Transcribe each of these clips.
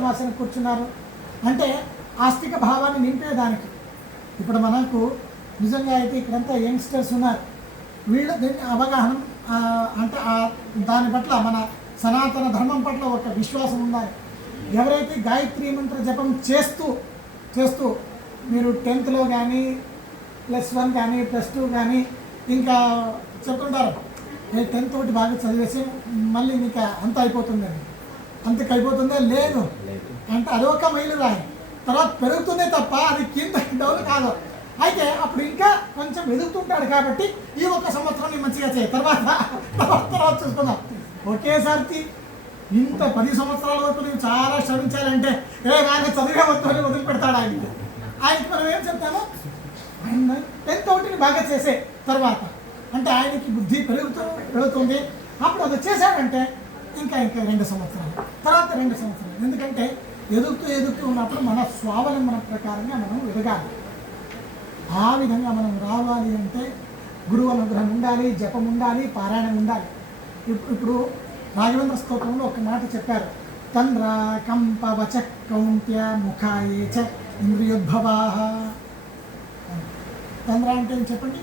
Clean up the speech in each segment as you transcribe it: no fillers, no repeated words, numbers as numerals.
చాతుర్మాసం కూర్చున్నారు అంటే ఆస్తిక భావాన్ని నింపేదానికి. ఇప్పుడు మనకు నిజంగా అయితే ఇక్కడంతా యంగ్స్టర్స్ ఉన్నారు, వీళ్ళు దీన్ని అవగాహన అంటే దాని పట్ల మన సనాతన ధర్మం పట్ల ఒక విశ్వాసం ఉండాలి. ఎవరైతే గాయత్రి మంత్ర జపం చేస్తూ చేస్తూ మీరు 10th కానీ +1 కానీ +2 కానీ ఇంకా చెప్తుంటారు 10th ఒకటి బాగా చదివేసి మళ్ళీ ఇంకా అంత అయిపోతుందని, అంతకు అయిపోతుందా? లేదు అంటే అదొక మైలు రాయి, తర్వాత పెరుగుతుందే తప్ప అది కింద డౌన్ కాదు. అయితే అప్పుడు ఇంకా కొంచెం ఎదుగుతుంటాడు కాబట్టి ఈ 1 సంవత్సరం మంచిగా చేయి, తర్వాత చూసుకుందాం. ఒకేసారి ఇంత 10 సంవత్సరాల వరకు నువ్వు చాలా శ్రమించాలంటే ఆయన చదివే వద్దని వదిలిపెడతాడు ఆయనకి మనం ఏం చెప్తాము, ఆయన 10th ఒకటిని బాగా చేసే తర్వాత అంటే ఆయనకి బుద్ధి పెరుగుతుంది. అప్పుడు అది చేశాడంటే ఇంకా 2 సంవత్సరాలు, తర్వాత 2 సంవత్సరాలు. ఎందుకంటే ఎదుగుతూ ఉన్నప్పుడు మన స్వావలంబన ప్రకారంగా మనం ఎదగాలి. ఆ విధంగా మనం రావాలి అంటే గురువు అనుగ్రహం ఉండాలి, జపం ఉండాలి, పారాయణం ఉండాలి. ఇప్పుడు రాఘవేంద్ర స్తోత్రంలో ఒక మాట చెప్పారు, తంద్ర కంప వచ కౌంట్య ముఖాయే చ ఇంద్రియోద్భవా. తంద్ర అంటే ఏం చెప్పండి?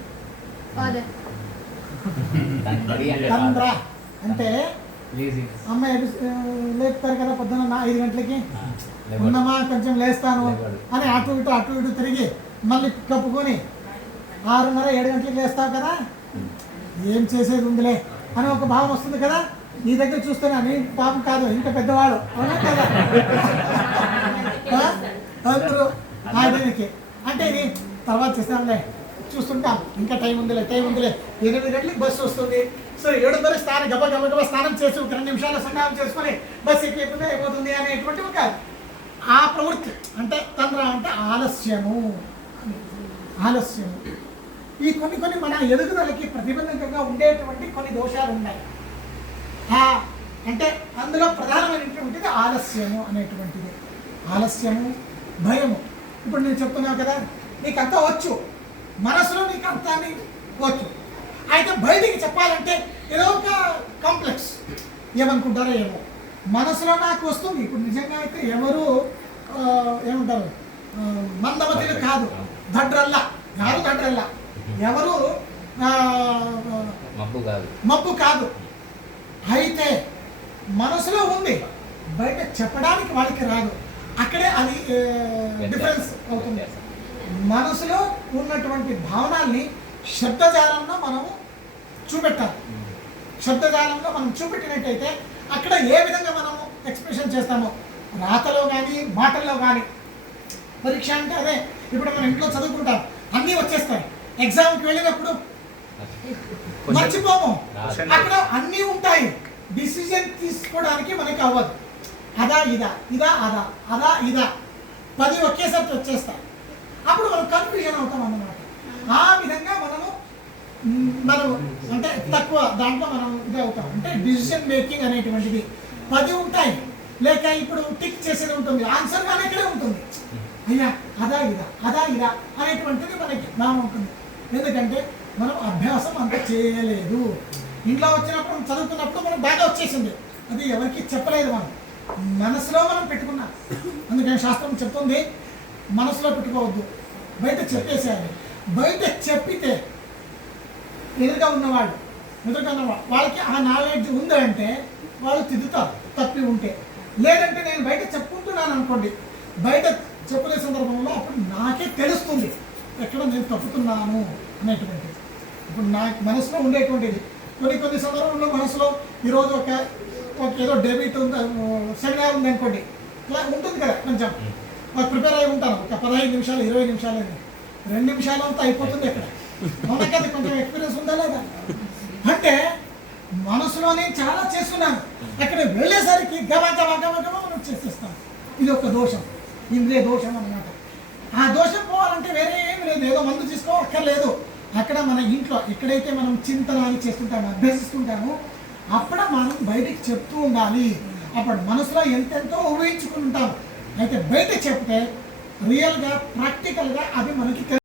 తంద్ర అంటే అమ్మాయి లేపుతారు కదా పొద్దున్న 5 గంటలకి, ఉన్నమా కొంచెం లేస్తాను అని అటు ఇటు తిరిగి మళ్ళీ కప్పుకొని 6:30-7 గంటలకి లేస్తావు కదా, ఏం చేసేది ఉందిలే అని ఒక భావం వస్తుంది కదా. నీ దగ్గర చూస్తున్నా, నీ పాపం కాదు ఇంకా పెద్దవాడు, అవునా కదా? అందరూ ఆయనకి అంటే ఇది తర్వాత చేస్తానులే, చూస్తుంటాం ఇంకా టైం ఉందిలే 8 గంటలకి బస్సు వస్తుంది. సో 7:30 స్నానం గబ స్నానం చేసి 2 నిమిషాలు స్నానం చేసుకొని బస్సు అయిపోతుంది అనేటువంటి ఒక ఆ ప్రవృత్తి అంటే తండ్ర అంటే ఆలస్యము. ఈ కొన్ని మన ఎదుగుదలకి ప్రతిబంధకంగా ఉండేటువంటి కొన్ని దోషాలు ఉన్నాయి. అంటే అందులో ప్రధానమైనటువంటిది ఆలస్యము అనేటువంటిది. ఆలస్యము, భయము. ఇప్పుడు నేను చెప్తున్నావు కదా, నీకు అంతా వచ్చు, మనసులో నీకు అంతాన్ని వచ్చు, అయితే బయటికి చెప్పాలంటే ఏదో ఒక కాంప్లెక్స్, ఏమనుకుంటారో ఏమో. మనసులో నాకు వస్తుంది. ఇప్పుడు నిజంగా అయితే ఎవరు ఏమంటారు, మందమతిలు కాదు, దడ్రల్లా ఎవరు మబ్బు కాదు. అయితే మనసులో ఉంది, బయట చెప్పడానికి వాళ్ళకి రాదు. అక్కడే అది డిఫరెన్స్ అవుతుంది. మనసులో ఉన్నటువంటి భావనాల్ని శబ్దజాలంలో మనము చూపెట్టాలి. శబ్దజాలంలో మనం చూపెట్టినట్టయితే అక్కడ ఏ విధంగా మనము ఎక్స్ప్రెషన్ చేస్తామో, రాతలో కానీ మాటల్లో కానీ. పరీక్ష అంటే అదే, ఇప్పుడు మనం ఇంట్లో చదువుకుంటాం, అన్నీ వచ్చేస్తాయి. ఎగ్జామ్కి వెళ్ళినప్పుడు మర్చిపోము, అక్కడ అన్నీ ఉంటాయి. డిసిజన్ తీసుకోవడానికి మనకి అవ్వదు. అదా ఇదా 10 ఒకేసారి వచ్చేస్తాయి. అప్పుడు మనం కన్ఫ్యూజన్ అవుతాం అన్నమాట. ఆ విధంగా మనం అంటే తక్కువ దాంట్లో మనం ఇది అవుతాం. అంటే డిసిజన్ మేకింగ్ అనేటువంటిది 10 ఉంటాయి, లేక ఇప్పుడు టిక్ చేసేది ఉంటుంది, ఆన్సర్ కానీ ఇక్కడే ఉంటుంది. అయ్యా అదా ఇదా అనేటువంటిది మనకి నామం ఉంటుంది. ఎందుకంటే మనం అభ్యాసం అంత చేయలేదు. ఇంట్లో వచ్చినప్పుడు చదువుతున్నప్పుడు మనం బాగా వచ్చేసింది, అది ఎవరికి చెప్పలేదు, మనం మనసులో మనం పెట్టుకున్నాం. అందుకని శాస్త్రం చెప్తుంది, మనసులో పెట్టుకోవద్దు, బయట చెప్పేసేయాలి. బయట చెప్పితే ఎదురుగా ఉన్నవాడు వాళ్ళకి ఆ నాలెడ్జ్ ఉందంటే వాళ్ళు తిద్దుతారు తప్పి ఉంటే. లేదంటే నేను బయట చెప్పుకుంటున్నాను అనుకోండి, బయట చెప్పుకునే సందర్భంలో అప్పుడు నాకే తెలుస్తుంది ఎక్కడ నేను తప్పుతున్నాను అనేటువంటిది. ఇప్పుడు నాకు మనసులో ఉండేటువంటిది కొన్ని సందర్భంలో మనసులో ఈరోజు ఒక ఏదో డెబిట్ ఉంది, సెమినార్ ఉంది అనుకోండి, ఇలా ఉంటుంది కదా, కొంచెం ప్రిపేర్ అయి ఉంటాను. ఒక 15 నిమిషాలు 20 నిమిషాలు 2 నిమిషాలు అంతా అయిపోతుంది. ఎక్కడ మనకి అది కొంచెం ఎక్స్పీరియన్స్ ఉందా లేదా అంటే మనసులోనే చాలా చేస్తున్నాను, అక్కడ వెళ్ళేసరికి గమ మనం చేసేస్తాం. ఇది ఒక దోషం, ఇంద్రియ దోషం అన్నమాట. ఆ దోషం పోవాలంటే వేరే ఏమి లేదు, ఏదో మందు తీసుకోక్కర్లేదు. అక్కడ మన ఇంట్లో ఎక్కడైతే మనం చింతనాన్ని చేస్తుంటామో, అభ్యసిస్తుంటామో, అప్పుడు మనం బయటికి చెప్తూ ఉండాలి. అప్పుడు మనసులో ఎంతెంతో ఊహించుకుంటాము. అయితే బయట చెప్తే రియల్గా ప్రాక్టికల్గా అది మనకి